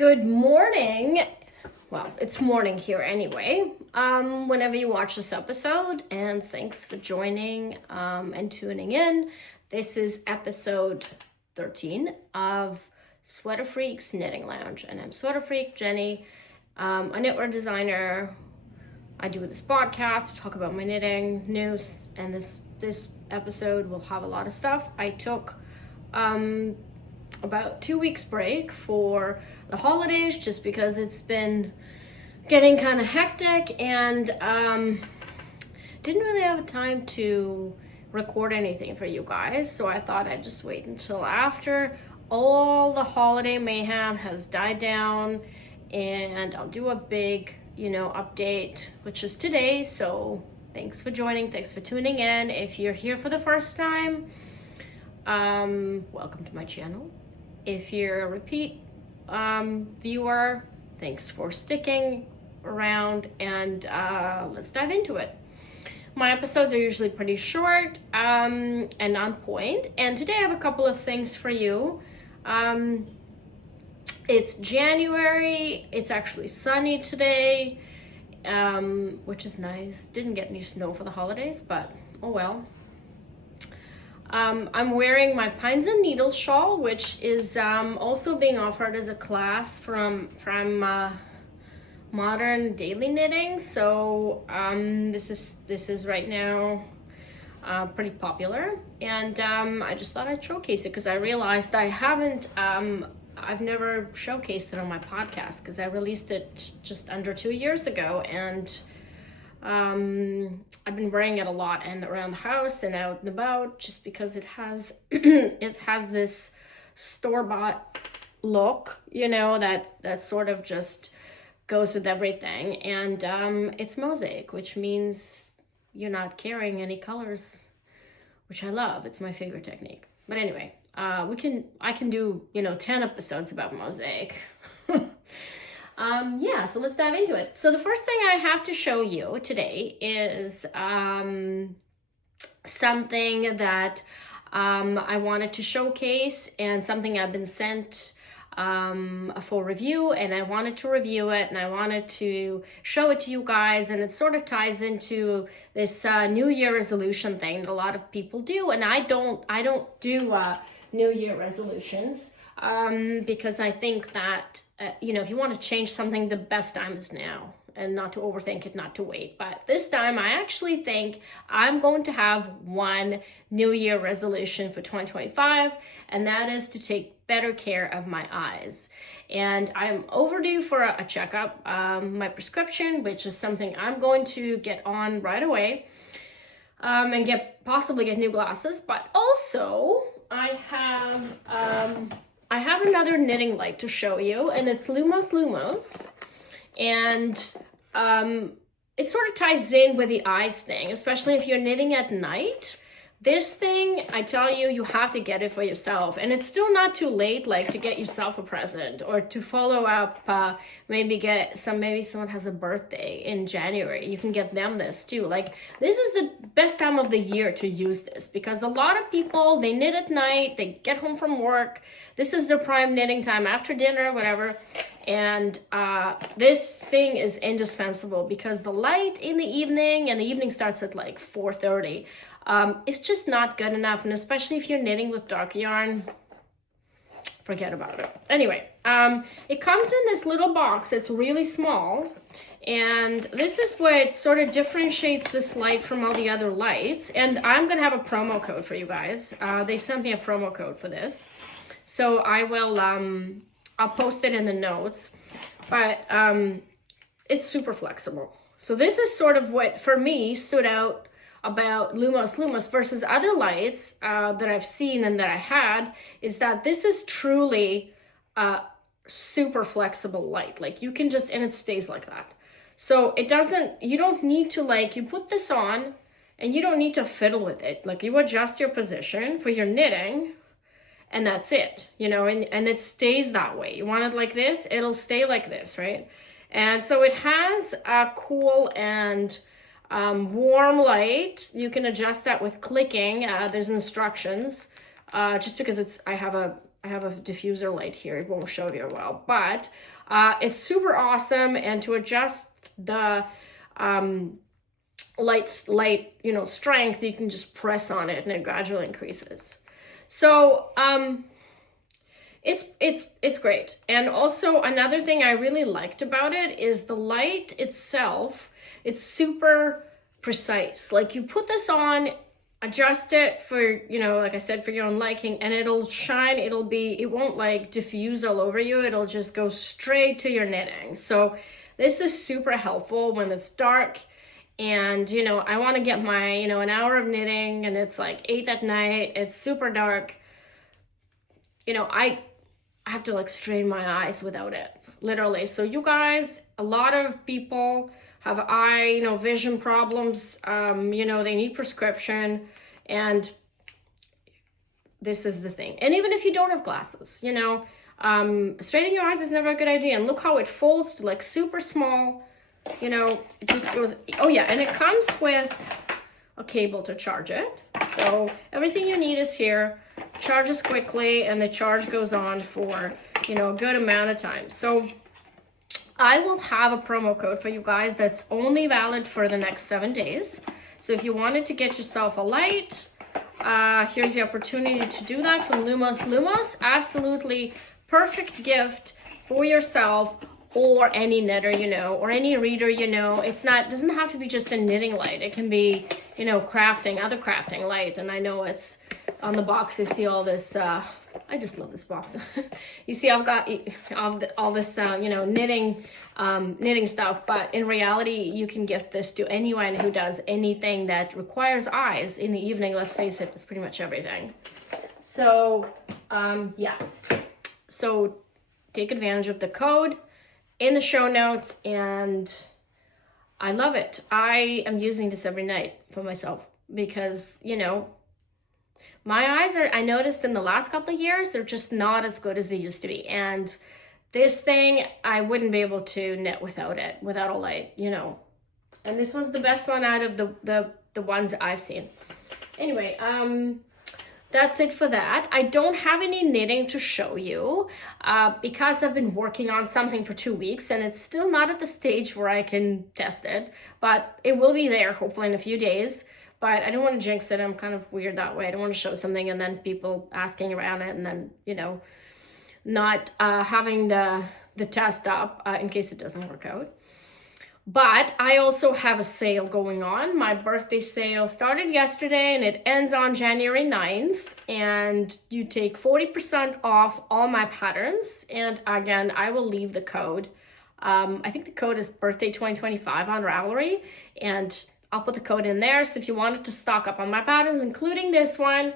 Good morning. Well, it's morning here anyway. Whenever you watch this episode, and thanks for joining and tuning in. This is episode 13 of Sweater Freak's Knitting Lounge, and I'm Sweater Freak Jenny, a knitwear designer. I do this podcast, talk about my knitting news, and this episode will have a lot of stuff. I took about 2 weeks break for the holidays just because it's been getting kind of hectic and didn't really have time to record anything for you guys, so I thought I'd just wait until after all the holiday mayhem has died down and I'll do a big update, which is today. So thanks for joining, thanks for tuning in. If you're here for the first time, welcome to my channel. If you're a repeat viewer, thanks for sticking around, and let's dive into it. My episodes are usually pretty short and on point, and today I have a couple of things for you. It's January, it's actually sunny today, which is nice. Didn't get any snow for the holidays, but oh well. I'm wearing my Pines and Needles shawl, which is also being offered as a class from Modern Daily Knitting. So this is right now pretty popular, and I just thought I'd showcase it because I realized I've never showcased it on my podcast because I released it just under 2 years ago, and I've been wearing it a lot and around the house and out and about just because it has it has this store-bought look, that sort of just goes with everything, and it's mosaic, which means you're not carrying any colors, which I love. It's my favorite technique. But anyway, I can do 10 episodes about mosaic. So let's dive into it. So the first thing I have to show you today is something that I wanted to showcase, and something I've been sent for review, and I wanted to review it, and I wanted to show it to you guys, and it sort of ties into this New Year resolution thing that a lot of people do, and I don't do New Year resolutions. Because I think that, if you want to change something, the best time is now, and not to overthink it, not to wait. But this time I actually think I'm going to have one New Year resolution for 2025, and that is to take better care of my eyes. And I'm overdue for a checkup, my prescription, which is something I'm going to get on right away, and possibly get new glasses. But also I have another knitting light to show you, and it's LUMOS, and it sort of ties in with the eyes thing, especially if you're knitting at night. This thing, I tell you, you have to get it for yourself, and it's still not too late, to get yourself a present or to follow up. Maybe someone has a birthday in January. You can get them this too. This is the best time of the year to use this, because a lot of people, they knit at night, they get home from work. This is their prime knitting time after dinner, whatever. And this thing is indispensable because the light in the evening, and the evening starts at 4:30. It's just not good enough, and especially if you're knitting with dark yarn, forget about it. Anyway, it comes in this little box. It's really small, and this is what sort of differentiates this light from all the other lights. And I'm gonna have a promo code for you guys. They sent me a promo code for this, so I will I'll post it in the notes. But it's super flexible. So this is sort of what for me stood out about LUMOS versus other lights that I've seen and that I had, is that this is truly a super flexible light. You can just, and it stays like that. So you don't need to you put this on and you don't need to fiddle with it. You adjust your position for your knitting, and that's it, and it stays that way. You want it like this, it'll stay like this, right? And so it has a cool and warm light. You can adjust that with clicking. There's instructions, just because I have a I have a diffuser light here. It won't show you well, but it's super awesome. And to adjust the light, you know, strength, you can just press on it and it gradually increases. So it's great. And also another thing I really liked about it is the light itself. It's super precise. Like you put this on, adjust it for, you know, like I said, for your own liking, and it'll shine. It won't like diffuse all over you. It'll just go straight to your knitting. So this is super helpful when it's dark and, you know, I want to get my, you know, an hour of knitting and it's like 8 at night. It's super dark. You know, I have to like strain my eyes without it, literally. So you guys, a lot of people have eye, you know, vision problems. You know, they need prescription, and this is the thing. And even if you don't have glasses, you know, straightening your eyes is never a good idea. And look how it folds to like super small, you know, it just goes, oh yeah, and it comes with a cable to charge it. So everything you need is here, charges quickly, and the charge goes on for, you know, a good amount of time. So I will have a promo code for you guys that's only valid for the next 7 days. So if you wanted to get yourself a light, here's the opportunity to do that from LUMOS. LUMOS, absolutely perfect gift for yourself or any knitter, you know, or any reader, you know. It doesn't have to be just a knitting light. It can be, you know, other crafting light. And I know it's on the box, you see all this, I just love this box. You see, I've got all this, you know, knitting stuff, but in reality, you can gift this to anyone who does anything that requires eyes in the evening. Let's face it, it's pretty much everything. So, yeah. So take advantage of the code in the show notes, and I love it. I am using this every night for myself because, you know, my eyes are, I noticed in the last couple of years, they're just not as good as they used to be. And this thing, I wouldn't be able to knit without it, without a light, you know. And this one's the best one out of the ones that I've seen. Anyway, that's it for that. I don't have any knitting to show you because I've been working on something for 2 weeks and it's still not at the stage where I can test it, but it will be there hopefully in a few days. But I don't want to jinx it. I'm kind of weird that way. I don't want to show something and then people asking around it and then, you know, not having the test up in case it doesn't work out. But I also have a sale going on. My birthday sale started yesterday and it ends on January 9th. And you take 40% off all my patterns. And again, I will leave the code. I think the code is birthday 2025 on Ravelry. And I'll put the code in there. So if you wanted to stock up on my patterns, including this one,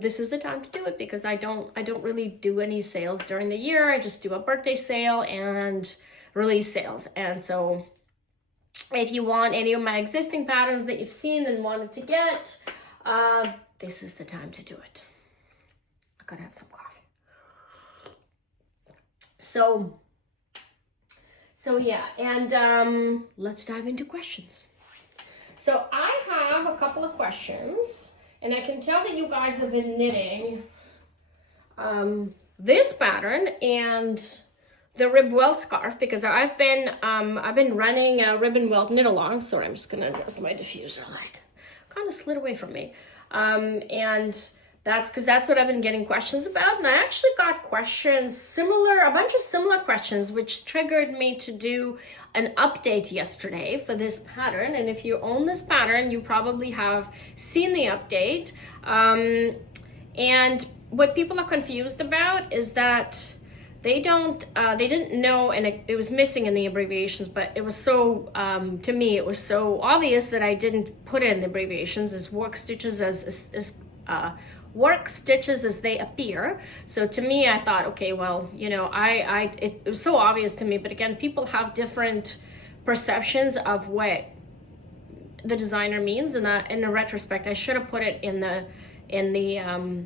this is the time to do it because I don't really do any sales during the year. I just do a birthday sale and release sales. And so if you want any of my existing patterns that you've seen and wanted to get, this is the time to do it. I gotta have some coffee. So yeah, and let's dive into questions. So I have a couple of questions, and I can tell that you guys have been knitting this pattern and the rib welt scarf because I've been running a ribbon welt knit along. Sorry, I'm just gonna adjust my diffuser light. Kind of slid away from me, and that's because that's what I've been getting questions about. And I actually got questions a bunch of similar questions, which triggered me to do an update yesterday for this pattern. And if you own this pattern, you probably have seen the update. And what people are confused about is that they didn't know, and it was missing in the abbreviations, but it was so, to me, it was so obvious that I didn't put in the abbreviations as work stitches work stitches as they appear. So to me, I thought, okay, well, you know, it was so obvious to me, but again, people have different perceptions of what the designer means. And in a retrospect, I should have put it in the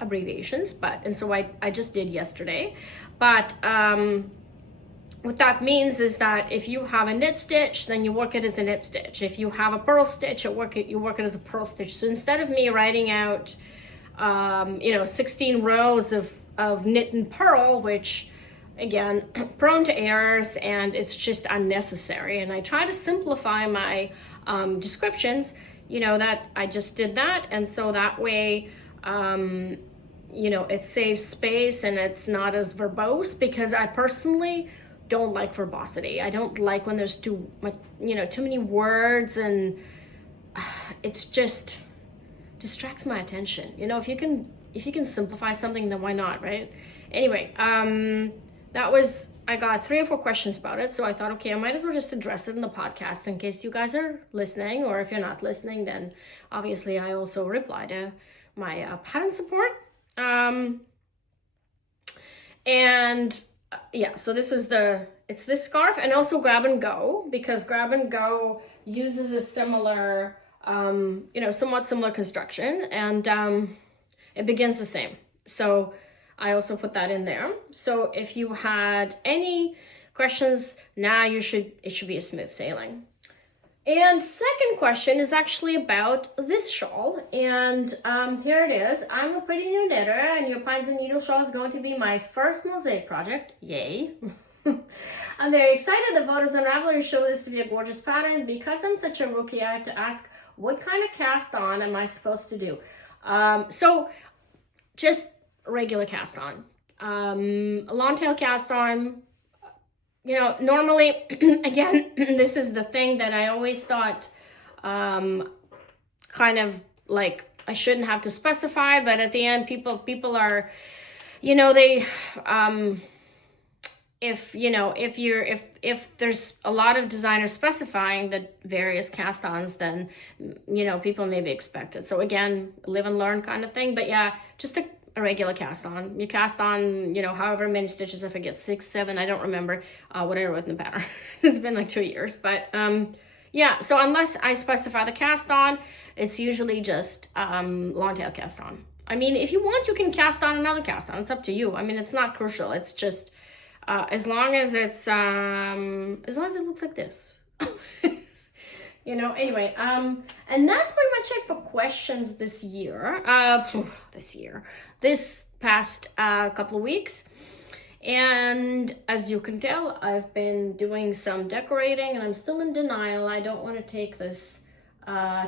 abbreviations, and so I just did yesterday. But what that means is that if you have a knit stitch, then you work it as a knit stitch. If you have a purl stitch, you work it as a purl stitch. So instead of me writing out you know, 16 rows of knit and purl, which again, prone to errors, and it's just unnecessary. And I try to simplify my descriptions, you know, that I just did that. And so that way, you know, it saves space and it's not as verbose, because I personally don't like verbosity. I don't like when there's too much, you know, too many words, and it's just distracts my attention. You know, if you can simplify something, then why not, right? Anyway, that was, I got 3 or 4 questions about it, so I thought, okay, I might as well just address it in the podcast in case you guys are listening, or if you're not listening, then obviously I also reply to my pattern support. Yeah, so this is it's this scarf, and also Grab and Go, because Grab and Go uses a similar, you know, somewhat similar construction, and it begins the same. So I also put that in there. So if you had any questions, now it should be a smooth sailing. And second question is actually about this shawl, and here it is. I'm a pretty new knitter, and your pines and needle shawl is going to be my first mosaic project. Yay! I'm very excited. The photos on Ravelry show this to be a gorgeous pattern. Because I'm such a rookie, I have to ask, what kind of cast on am I supposed to do? So just regular cast on, a long tail cast on. You know, normally, again, this is the thing that I always thought, kind of like I shouldn't have to specify, but at the end, people are, you know, they, if there's a lot of designers specifying the various cast-ons, then, you know, people maybe expect it. So again, live and learn kind of thing. But yeah, just a regular cast on. You cast on, you know, however many stitches. If I get 6, 7, I don't remember what I wrote in the pattern. It's been like 2 years, but yeah. So unless I specify the cast on, it's usually just long tail cast on. I mean, if you want, you can cast on another cast on. It's up to you. I mean, it's not crucial. It's just as long as it looks like this. You know, anyway, and that's pretty much it for questions this year. This past couple of weeks. And as you can tell, I've been doing some decorating, and I'm still in denial. I don't want to take this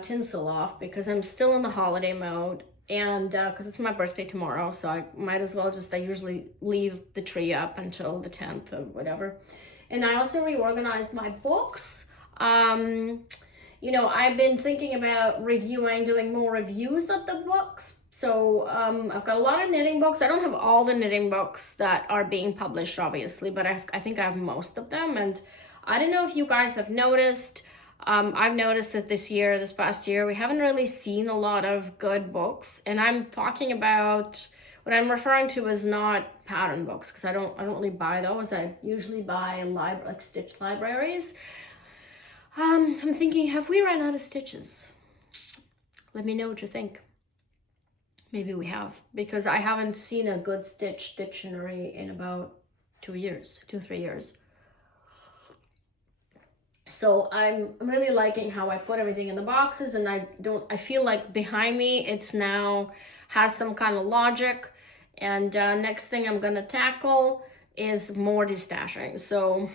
tinsel off because I'm still in the holiday mode, and because it's my birthday tomorrow, so I might as well I usually leave the tree up until the 10th or whatever. And I also reorganized my books. You know, I've been thinking about doing more reviews of the books. So I've got a lot of knitting books. I don't have all the knitting books that are being published, obviously, but I think I have most of them. And I don't know if you guys have noticed. I've noticed that this past year, we haven't really seen a lot of good books. And I'm talking about, what I'm referring to is not pattern books, because I don't really buy those. I usually buy like stitch libraries. I'm thinking, have we run out of stitches? Let me know what you think. Maybe we have, because I haven't seen a good stitch dictionary in about 2 years, 2-3 years. So I'm really liking how I put everything in the boxes, and I feel like behind me it's now has some kind of logic. And next thing I'm gonna tackle is more destashing. So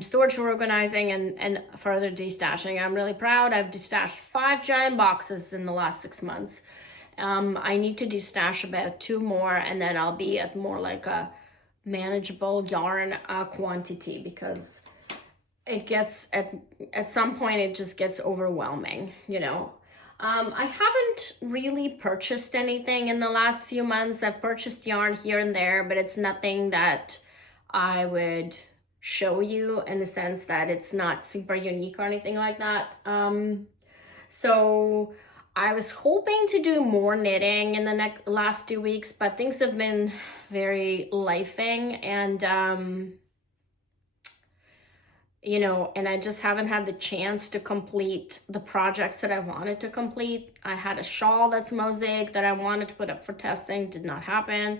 storage organizing and further destashing. I'm really proud. I've destashed 5 giant boxes in the last 6 months. I need to destash about 2 more, and then I'll be at more like a manageable yarn quantity, because it gets at some point it just gets overwhelming, you know. I haven't really purchased anything in the last few months. I've purchased yarn here and there, but it's nothing that I would show you, in the sense that it's not super unique or anything like that. So I was hoping to do more knitting in the last 2 weeks, but things have been very lifing, and you know, and I just haven't had the chance to complete the projects that I wanted to complete. I had a shawl that's mosaic that I wanted to put up for testing, did not happen.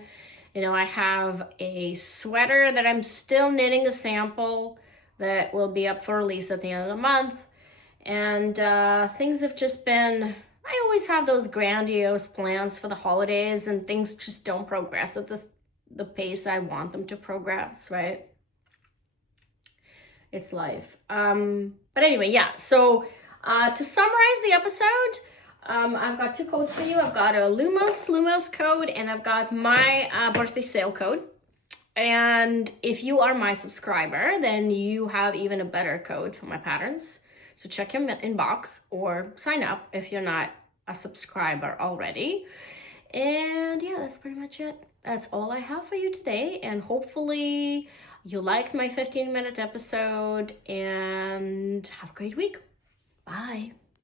You know, I have a sweater that I'm still knitting a sample that will be up for release at the end of the month. And things have just been I always have those grandiose plans for the holidays and things just don't progress at the pace I want them to progress, right? It's life. But anyway, yeah. So to summarize the episode, I've got 2 codes for you. I've got a LUMOS code, and I've got my birthday sale code. And if you are my subscriber, then you have even a better code for my patterns. So check your inbox or sign up if you're not a subscriber already. And yeah, that's pretty much it. That's all I have for you today. And hopefully you liked my 15-minute episode, and have a great week. Bye.